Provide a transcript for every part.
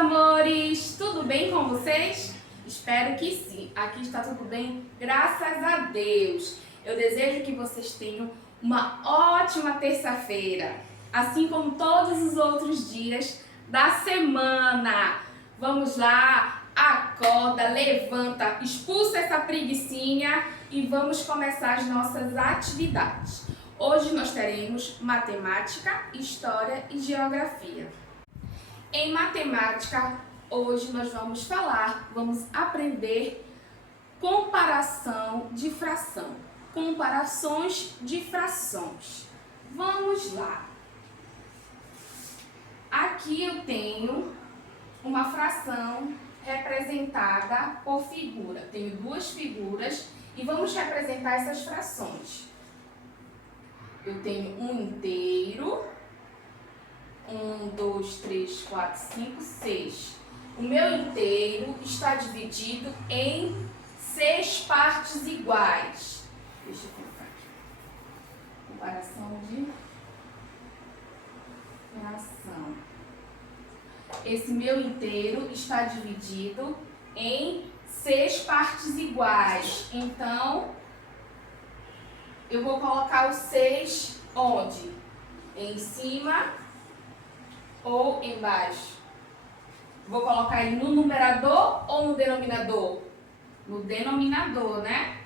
amores! Tudo bem com vocês? Espero que sim. Aqui está tudo bem, graças a Deus. Eu desejo que vocês tenham uma ótima terça-feira, assim como todos os outros dias da semana. Vamos lá, acorda, levanta, expulsa essa preguicinha e vamos começar as nossas atividades. Hoje nós teremos matemática, história e geografia. Em matemática, hoje nós vamos aprender comparação de fração, comparações de frações. Vamos lá. Aqui eu tenho uma fração representada por figura. Tenho duas figuras e vamos representar essas frações. Eu tenho um inteiro. 1, 2, 3, 4, 5, 6. O meu inteiro está dividido em 6 partes iguais. Deixa eu colocar aqui. Comparação de fração. Esse meu inteiro está dividido em 6 partes iguais. Então, eu vou colocar o 6 onde? Em cima ou embaixo? Vou colocar ele no numerador ou no denominador? No denominador, né?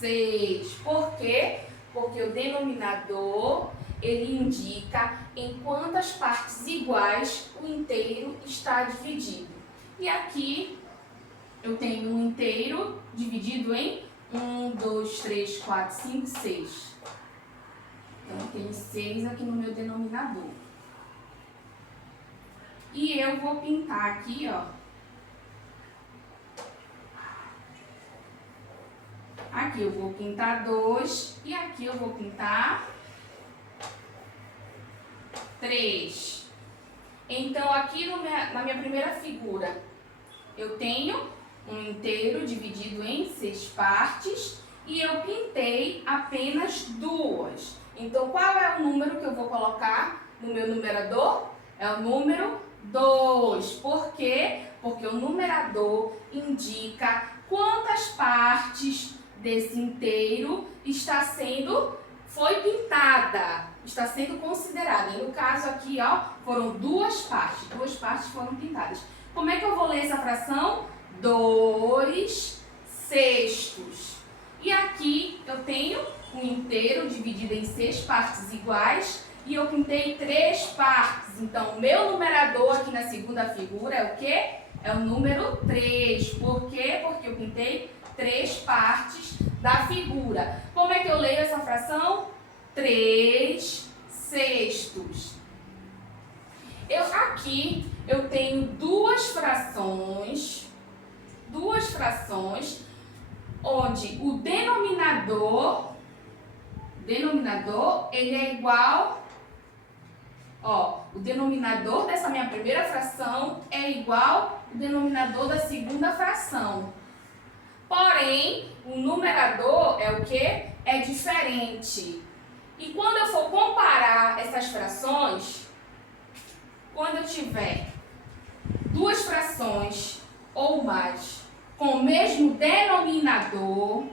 6. Por quê? Porque o denominador, ele indica em quantas partes iguais o inteiro está dividido. E aqui eu tenho um inteiro dividido em 1, 2, 3, 4, 5, 6. Então, eu tenho 6 aqui no meu denominador. E eu vou pintar aqui, ó. Aqui eu vou pintar 2 e aqui eu vou pintar 3. Então, aqui na minha primeira figura, eu tenho um inteiro dividido em 6 partes e eu pintei apenas 2. Então, qual é o número que eu vou colocar no meu numerador? É o número 2. Por quê? Porque o numerador indica quantas partes desse inteiro foi pintada, está sendo considerada. E no caso aqui, ó, foram 2 partes. 2 partes foram pintadas. Como é que eu vou ler essa fração? 2 sextos. E aqui eu tenho um inteiro dividido em 6 partes iguais. E eu pintei 3 partes. Então, o meu numerador aqui na segunda figura é o quê? É o número 3. Por quê? Porque eu pintei 3 partes da figura. Como é que eu leio essa fração? 3 sextos. Aqui eu tenho duas frações, onde o denominador ele é igual. Ó, o denominador dessa minha primeira fração é igual ao denominador da segunda fração. Porém, o numerador é o quê? É diferente. E quando eu for comparar essas frações, quando eu tiver duas frações ou mais com o mesmo denominador,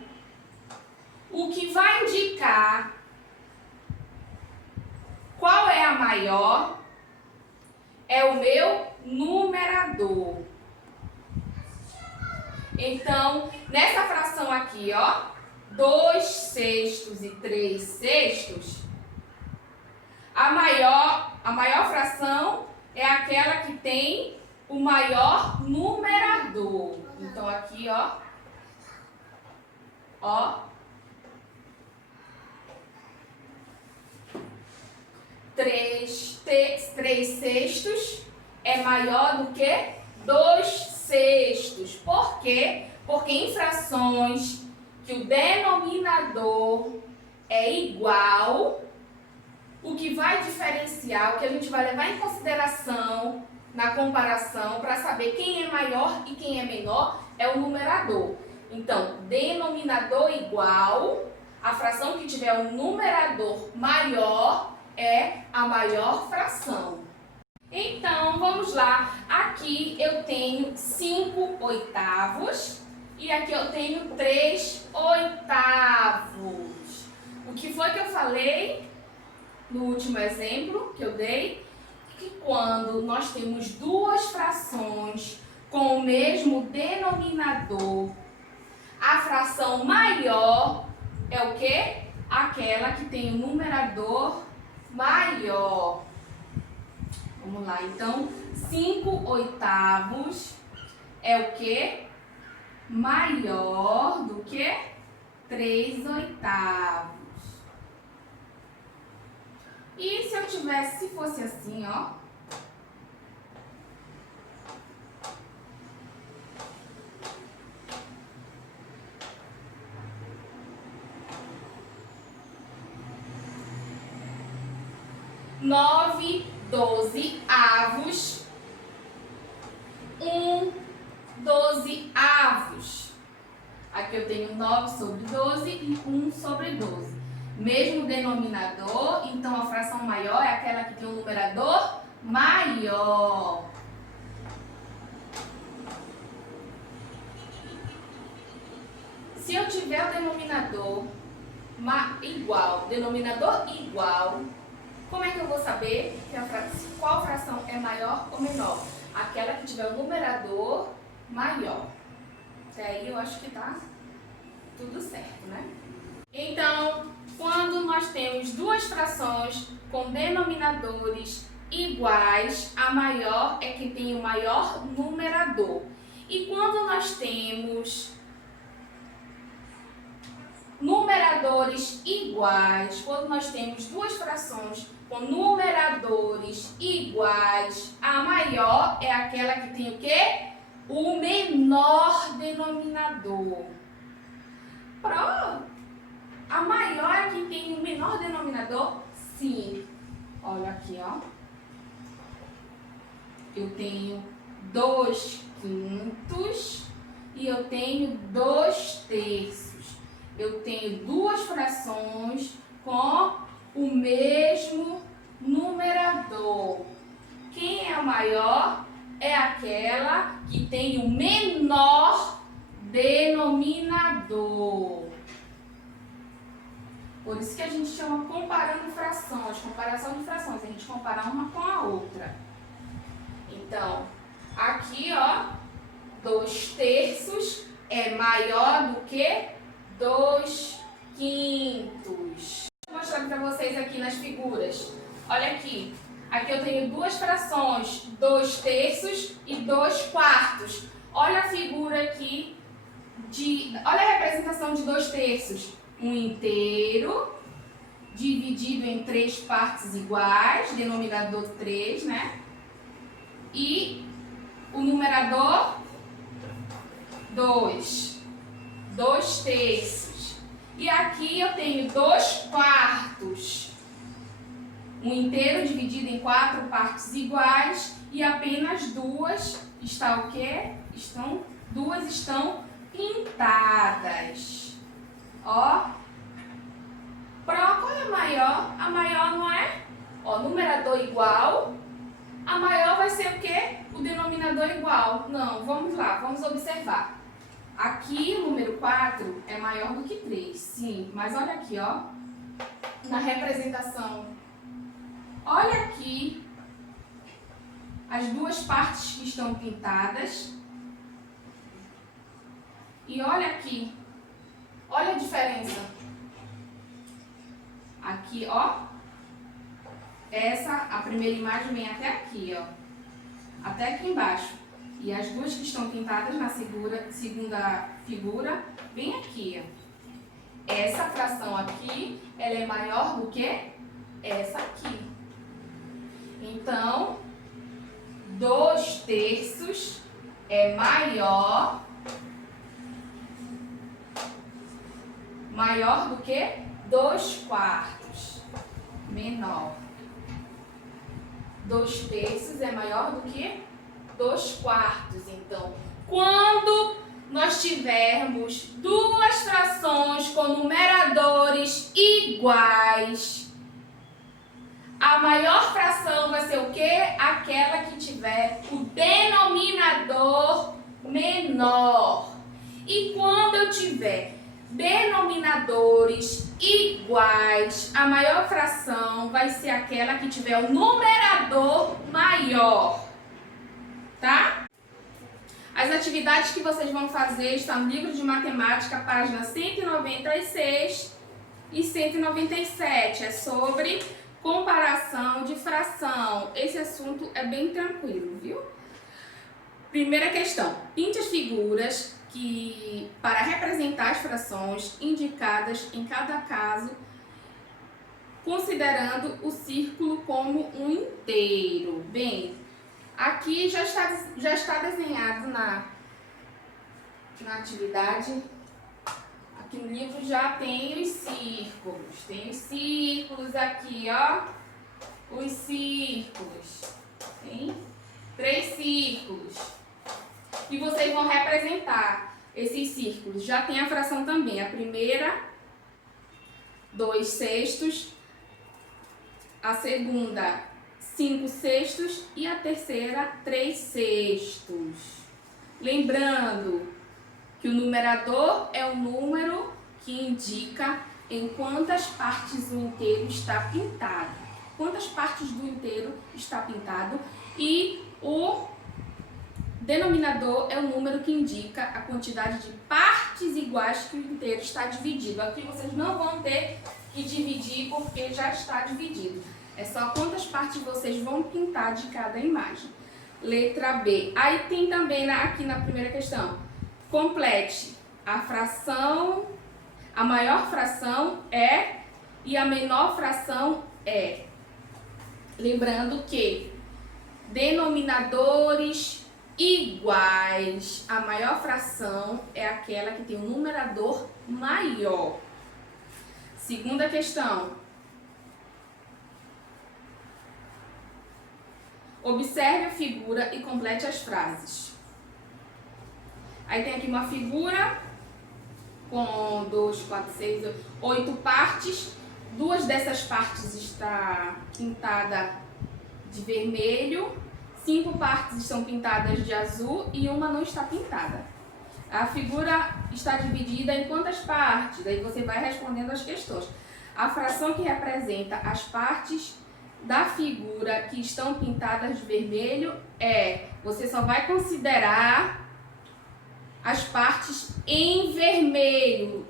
o que vai indicar qual é a maior é o meu numerador. Então, nessa fração aqui, ó, 2 sextos e 3 sextos, a maior fração é aquela que tem o maior numerador. Então, aqui, ó, 3 sextos é maior do que 2 sextos. Por quê? Porque em frações que o denominador é igual, o que vai diferenciar, o que a gente vai levar em consideração na comparação para saber quem é maior e quem é menor é o numerador. Então, denominador igual, a fração que tiver um numerador maior é a maior fração. Então, vamos lá. Aqui aqui eu tenho 5/8 e aqui eu tenho 3/8. O que foi que eu falei no último exemplo que eu dei? Que quando nós temos duas frações com o mesmo denominador, a fração maior é o quê? Aquela que tem o numerador maior. Vamos lá, então, 5/8 é o quê? Maior do que 3/8. E se eu tivesse, se fosse assim, ó. Nove 12avos, 1/12. Aqui eu tenho 9/12 e 1/12. Mesmo denominador, então a fração maior é aquela que tem um numerador maior. Se eu tiver o denominador igual, como é que eu vou saber qual fração é maior ou menor? Aquela que tiver o numerador maior. Até aí eu acho que tá tudo certo, né? Então, quando nós temos duas frações com denominadores iguais, a maior é que tem o maior numerador. E quando nós temos numeradores iguais, quando nós temos duas frações com numeradores iguais, a maior é aquela que tem o quê? O menor denominador. Pronto. A maior é que tem o menor denominador? Sim. Olha aqui, ó. Eu tenho 2/5 e eu tenho 2/3. Eu tenho duas frações com o mesmo numerador. Quem é a maior? É aquela que tem o menor denominador. Por isso que a gente chama comparando frações, comparação de frações. A gente compara uma com a outra. Então, aqui, ó, 2/3 é maior do que 2/5. Vou mostrar para vocês aqui nas figuras. Olha aqui. Aqui eu tenho duas frações, 2/3 e 2/4. Olha a figura aqui, olha a representação de 2/3. Um inteiro dividido em 3 partes iguais, denominador 3, né? E o numerador 2. 2/3. E aqui eu tenho 2/4. Um inteiro dividido em 4 partes iguais e apenas duas está o quê? Duas estão pintadas. Ó. Qual é a maior? A maior não é? Ó, numerador igual. A maior vai ser o quê? O denominador igual. Não, vamos lá, vamos observar. Aqui, o número 4 é maior do que 3, sim. Mas olha aqui, ó. Na representação. Olha aqui as duas partes que estão pintadas. E olha aqui. Olha a diferença. Aqui, ó. A primeira imagem vem até aqui, ó. Até aqui embaixo. E as duas que estão pintadas na segunda figura, vem aqui, ó. Essa fração aqui, ela é maior do que essa aqui. Então, 2/3 é maior do que 2/4. Menor. 2/3 é maior do que 2/4. Então, quando nós tivermos duas frações com numeradores iguais, a maior fração vai ser o quê? Aquela que tiver o denominador denominador menor. E quando eu tiver denominadores iguais, a maior fração vai ser aquela que tiver o numerador maior, tá? As atividades que vocês vão fazer estão no livro de matemática, página 196 e 197. É sobre comparação de fração. Esse assunto é bem tranquilo, viu? Primeira questão. Pinte as figuras para representar as frações indicadas em cada caso, considerando o círculo como um inteiro. Bem, aqui já está desenhado na atividade. Aqui no livro já tem os círculos. Tem os círculos aqui, ó. Os círculos. Tem 3 círculos. E vocês vão representar esses círculos. Já tem a fração também. A primeira, 2/6. A segunda, 5/6. E a terceira, 3/6. Lembrando que o numerador é o número que indica em quantas partes o inteiro está pintado. Quantas partes do inteiro está pintado. E o denominador é o número que indica a quantidade de partes iguais que o inteiro está dividido. Aqui vocês não vão ter que dividir porque já está dividido. É só quantas partes vocês vão pintar de cada imagem. Letra B. Aí tem também aqui na primeira questão. Complete a fração, a maior fração é e a menor fração é. Lembrando que denominadores iguais, a maior fração é aquela que tem um numerador maior. Segunda questão. Observe a figura e complete as frases. Aí tem aqui uma figura com 2, 4, 6, 8 partes. 2 dessas partes está pintada de vermelho. 5 partes estão pintadas de azul e uma não está pintada. A figura está dividida em quantas partes? Daí você vai respondendo as questões. A fração que representa as partes da figura que estão pintadas de vermelho você só vai considerar as partes em vermelho.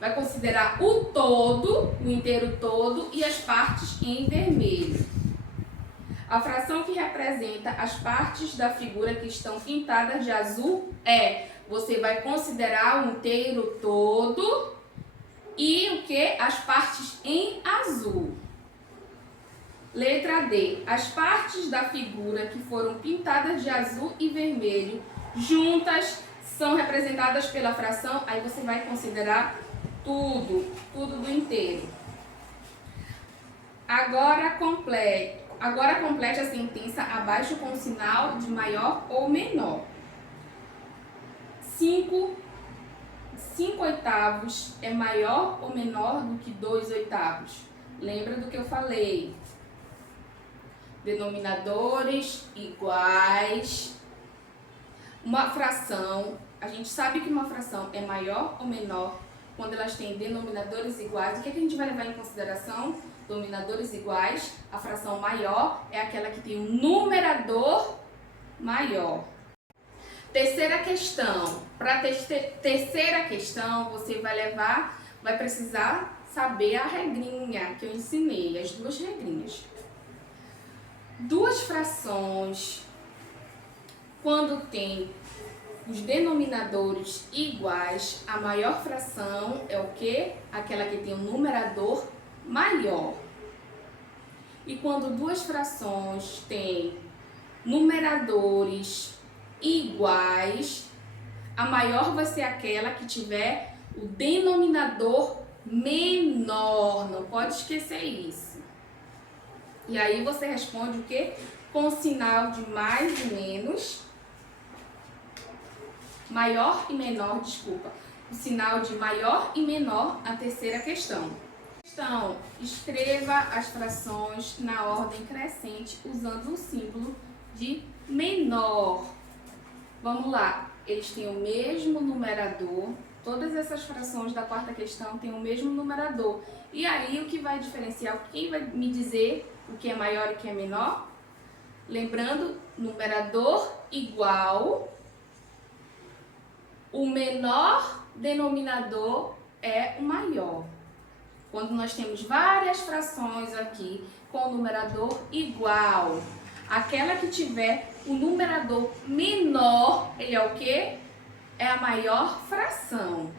Vai considerar o todo, o inteiro todo e as partes em vermelho. A fração que representa as partes da figura que estão pintadas de azul você vai considerar o inteiro todo e o que? As partes em azul. Letra D. As partes da figura que foram pintadas de azul e vermelho juntas são representadas pela fração, aí você vai considerar tudo do inteiro. Agora complete a sentença abaixo com o sinal de maior ou menor. 5 oitavos é maior ou menor do que 2 oitavos? Lembra do que eu falei? Denominadores iguais. Uma fração, a gente sabe que uma fração é maior ou menor quando elas têm denominadores iguais. O que a gente vai levar em consideração? Denominadores iguais, a fração maior é aquela que tem um numerador maior. Terceira questão. Para terceira questão, você vai precisar saber a regrinha que eu ensinei, as 2 regrinhas. 2 frações, quando tem os denominadores iguais, a maior fração é o quê? Aquela que tem um numerador maior. E quando 2 frações têm numeradores iguais, a maior vai ser aquela que tiver o denominador menor. Não pode esquecer isso. E aí você responde o quê? Com o sinal de mais e menos. Maior e menor, desculpa. O sinal de maior e menor, a terceira questão. Questão: escreva as frações na ordem crescente usando o símbolo de menor. Vamos lá, eles têm o mesmo numerador, todas essas frações da quarta questão têm o mesmo numerador. E aí o que vai diferenciar, quem vai me dizer o que é maior e o que é menor? Lembrando, numerador igual, o menor denominador é o maior. Quando nós temos várias frações aqui com o numerador igual, aquela que tiver o numerador menor, ele é o quê? É a maior fração.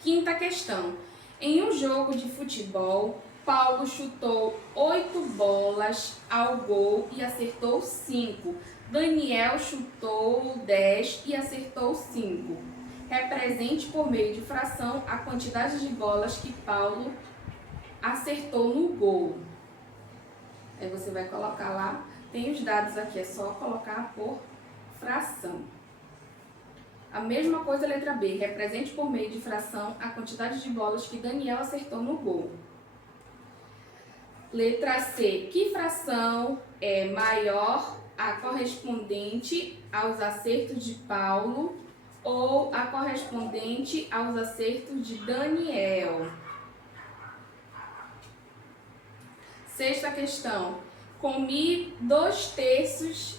Quinta questão. Em um jogo de futebol, Paulo chutou 8 bolas ao gol e acertou 5. Daniel chutou 10 e acertou 5. Represente por meio de fração a quantidade de bolas que Paulo acertou no gol. Aí você vai colocar lá, tem os dados aqui, é só colocar por fração. A mesma coisa a letra B, represente por meio de fração a quantidade de bolas que Daniel acertou no gol. Letra C, que fração é maior a correspondente aos acertos de Paulo ou a correspondente aos acertos de Daniel? Sexta questão. Comi 2/3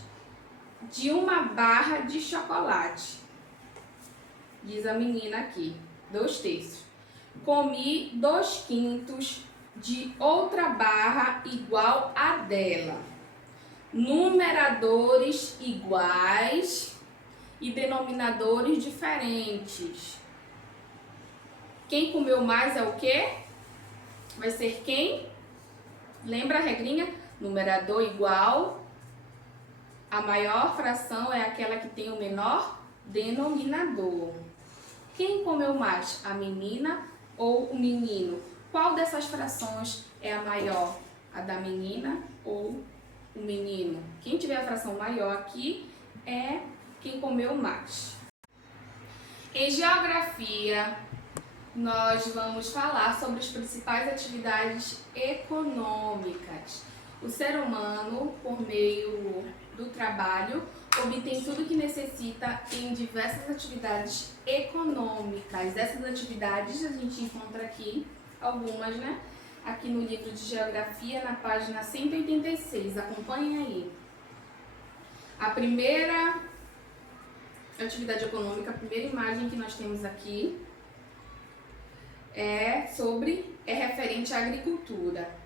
de uma barra de chocolate. Diz a menina aqui, 2/3. Comi 2/5 de outra barra igual a dela. Numeradores iguais e denominadores diferentes. Quem comeu mais é o quê? Vai ser quem? Lembra a regrinha? Numerador igual, a maior fração é aquela que tem o menor denominador. Quem comeu mais? A menina ou o menino? Qual dessas frações é a maior? A da menina ou o menino? Quem tiver a fração maior aqui é quem comeu mais. Em geografia, nós vamos falar sobre as principais atividades econômicas. O ser humano, por meio do trabalho, obtém tudo que necessita em diversas atividades econômicas. Essas atividades a gente encontra aqui, algumas, né? Aqui no livro de Geografia, na página 186. Acompanhem aí. A primeira atividade econômica, a primeira imagem que nós temos aqui é referente à agricultura.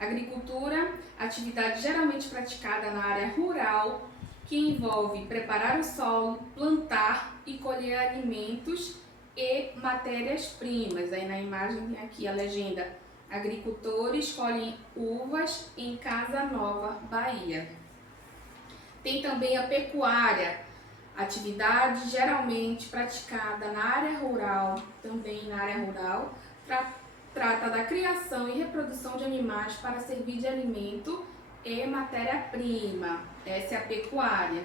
Agricultura, atividade geralmente praticada na área rural, que envolve preparar o solo, plantar e colher alimentos e matérias-primas. Aí na imagem tem aqui a legenda: agricultores colhem uvas em Casa Nova, Bahia. Tem também a pecuária, atividade geralmente praticada na área rural, também na área rural, trata da criação e reprodução de animais para servir de alimento e matéria-prima. Essa é a pecuária.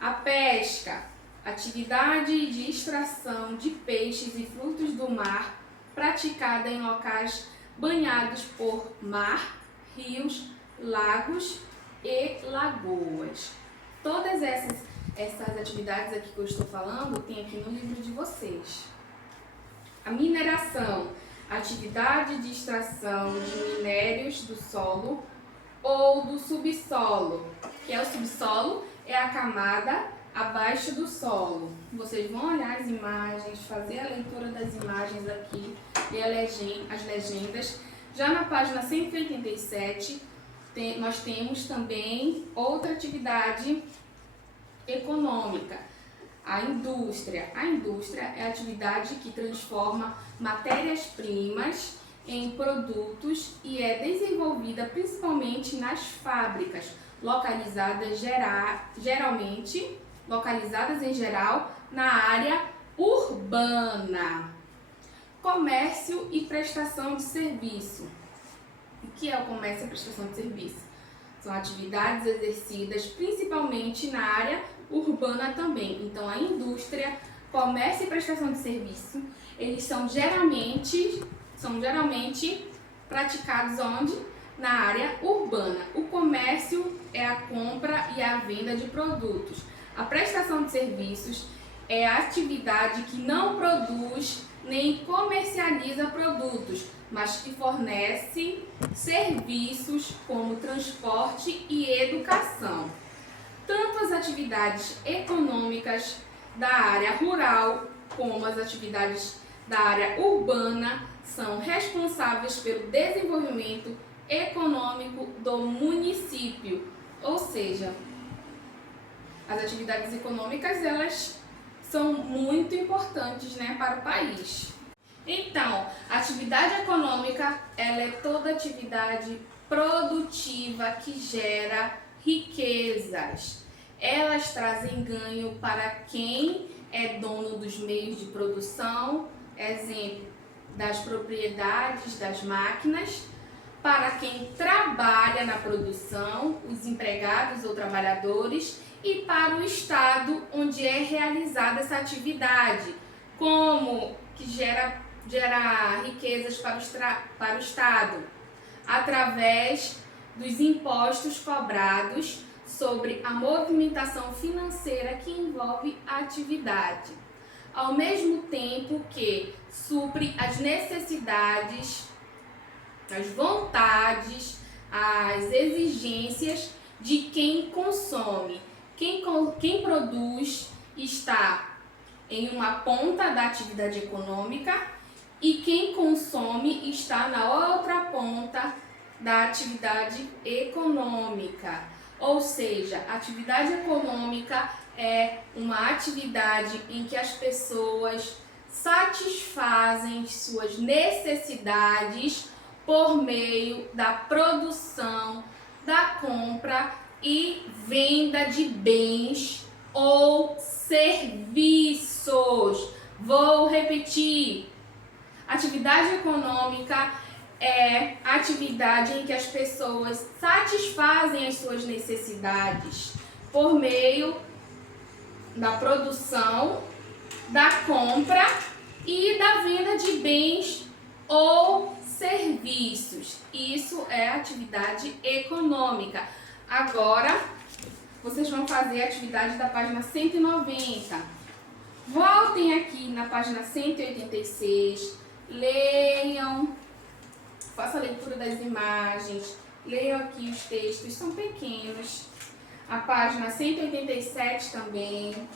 A pesca, atividade de extração de peixes e frutos do mar, praticada em locais banhados por mar, rios, lagos e lagoas. Todas essas atividades aqui que eu estou falando, tem aqui no livro de vocês. A mineração, atividade de extração de minérios do solo ou do subsolo. Que é o subsolo? É a camada abaixo do solo. Vocês vão olhar as imagens, fazer a leitura das imagens aqui, ler as legendas. Já na página 187, nós temos também outra atividade econômica, a indústria. A indústria é a atividade que transforma matérias-primas em produtos e é desenvolvida principalmente nas fábricas, localizadas em geral na área urbana. Comércio e prestação de serviço. O que é o comércio e prestação de serviço? São atividades exercidas principalmente na área urbana também. Então, a indústria, comércio e prestação de serviço, eles são geralmente praticados onde? Na área urbana. O comércio é a compra e a venda de produtos. A prestação de serviços é a atividade que não produz nem comercializa produtos, mas que fornece serviços como transporte e educação. Tanto as atividades econômicas da área rural como as atividades da área urbana são responsáveis pelo desenvolvimento econômico do município, ou seja, as atividades econômicas elas são muito importantes, para o país. Então, a atividade econômica ela é toda atividade produtiva que gera riquezas. Elas trazem ganho para quem é dono dos meios de produção, exemplo, das propriedades das máquinas, para quem trabalha na produção, os empregados ou trabalhadores, e para o Estado, onde é realizada essa atividade, como que gera riquezas para o Estado, através dos impostos cobrados sobre a movimentação financeira que envolve a atividade, ao mesmo tempo que supre as necessidades, as vontades, as exigências de quem consome. Quem produz está em uma ponta da atividade econômica e quem consome está na outra ponta da atividade econômica. Ou seja, a atividade econômica é uma atividade em que as pessoas satisfazem suas necessidades por meio da produção, da compra e venda de bens ou serviços. Vou repetir. Atividade econômica é a atividade em que as pessoas satisfazem as suas necessidades por meio da produção, da compra e da venda de bens ou serviços. Isso é atividade econômica. Agora, vocês vão fazer a atividade da página 190. Voltem aqui na página 186, leiam, façam a leitura das imagens, leiam aqui os textos, são pequenos. A página 187 também,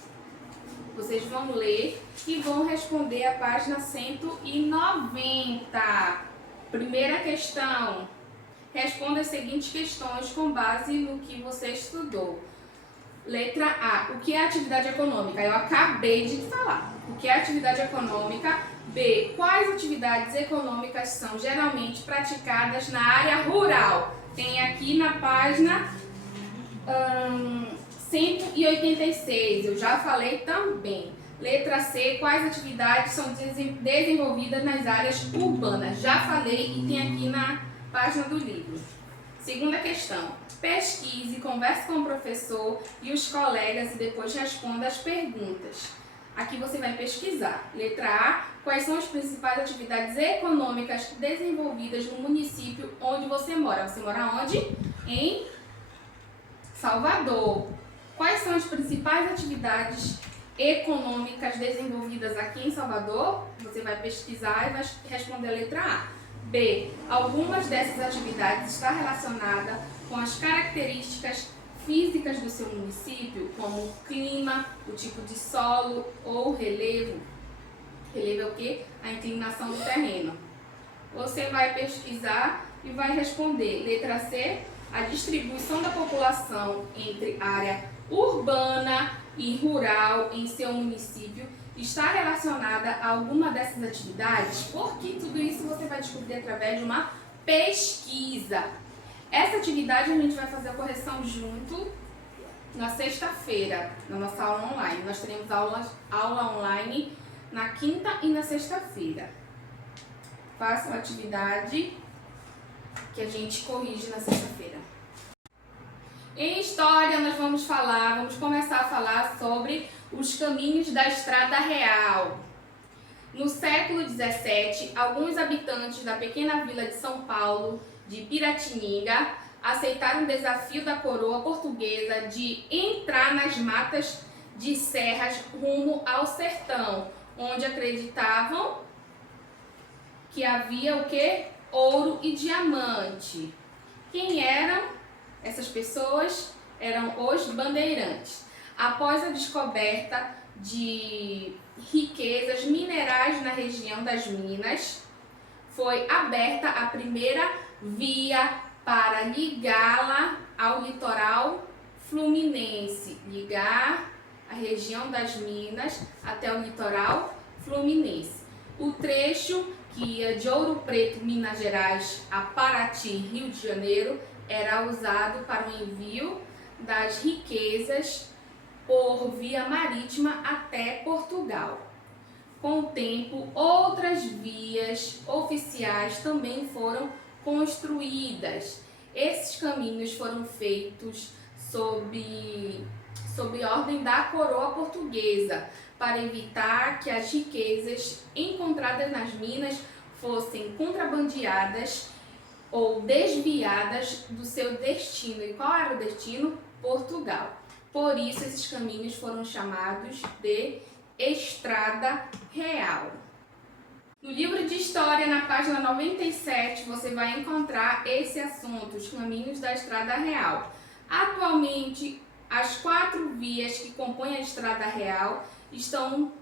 vocês vão ler e vão responder a página 190. Primeira questão. Responda as seguintes questões com base no que você estudou. Letra A. O que é atividade econômica? Eu acabei de falar. O que é atividade econômica? B. Quais atividades econômicas são geralmente praticadas na área rural? Tem aqui na página 186. Eu já falei também. Letra C. Quais atividades são desenvolvidas nas áreas urbanas? Já falei e tem aqui na página do livro. Segunda questão. Pesquise, converse com o professor e os colegas e depois responda as perguntas. Aqui você vai pesquisar. Letra A. Quais são as principais atividades econômicas desenvolvidas no município onde você mora? Você mora onde? Em Salvador. Quais são as principais atividades econômicas desenvolvidas aqui em Salvador? Você vai pesquisar e vai responder a letra A. B. Algumas dessas atividades estão relacionadas com as características físicas do seu município, como o clima, o tipo de solo ou relevo. Relevo é o quê? A inclinação do terreno. Você vai pesquisar e vai responder. Letra C. A distribuição da população entre área urbana e rural em seu município está relacionada a alguma dessas atividades? Porque tudo isso você vai descobrir através de uma pesquisa. Essa atividade a gente vai fazer a correção junto na sexta-feira, na nossa aula online. Nós teremos aula online na quinta e na sexta-feira. Faça a atividade que a gente corrige na sexta-feira. Em história, nós vamos começar a falar sobre os caminhos da Estrada Real. No século XVII, alguns habitantes da pequena vila de São Paulo, de Piratininga, aceitaram o desafio da coroa portuguesa de entrar nas matas de serras rumo ao sertão, onde acreditavam que havia o quê? Ouro e diamante. Quem eram essas pessoas? Eram os bandeirantes. Após a descoberta de riquezas minerais na região das Minas, foi aberta a primeira via para ligá-la ao litoral fluminense, ligar a região das Minas até o litoral fluminense. O trecho que ia de Ouro Preto, Minas Gerais, a Paraty, Rio de Janeiro, era usado para o envio das riquezas por via marítima até Portugal. Com o tempo, outras vias oficiais também foram construídas. Esses caminhos foram feitos sob ordem da coroa portuguesa, para evitar que as riquezas encontradas nas minas fossem contrabandeadas ou desviadas do seu destino. E qual era o destino? Portugal. Por isso, esses caminhos foram chamados de Estrada Real. No livro de História, na página 97, você vai encontrar esse assunto, os caminhos da Estrada Real. Atualmente, as 4 vias que compõem a Estrada Real estão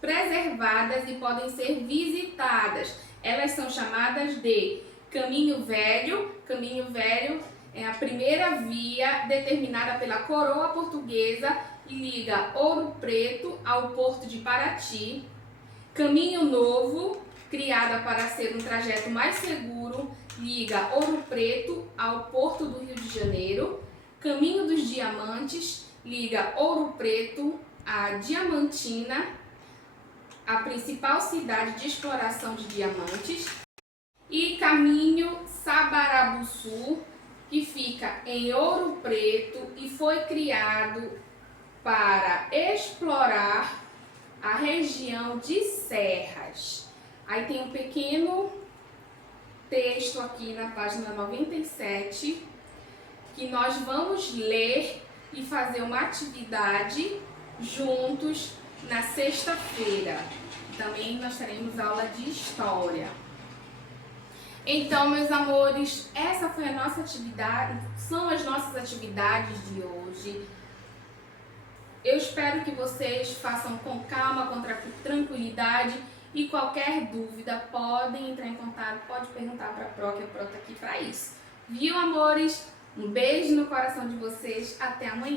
preservadas e podem ser visitadas. Elas são chamadas de Caminho Velho. Caminho Velho é a primeira via determinada pela coroa portuguesa e liga Ouro Preto ao porto de Paraty. Caminho Novo, criada para ser um trajeto mais seguro, liga Ouro Preto ao porto do Rio de Janeiro. Caminho dos Diamantes, liga Ouro Preto a Diamantina, a principal cidade de exploração de diamantes. E Caminho Sabarabuçu, que fica em Ouro Preto e foi criado para explorar a região de Serras. Aí tem um pequeno texto aqui na página 97 que nós vamos ler e fazer uma atividade juntos na sexta-feira. Também nós teremos aula de história. Então, meus amores, essa foi a nossa atividade, são as nossas atividades de hoje. Eu espero que vocês façam com calma, com tranquilidade, e qualquer dúvida podem entrar em contato, pode perguntar para a Pro, que a Pro está aqui para isso. Viu, amores? Um beijo no coração de vocês, até amanhã.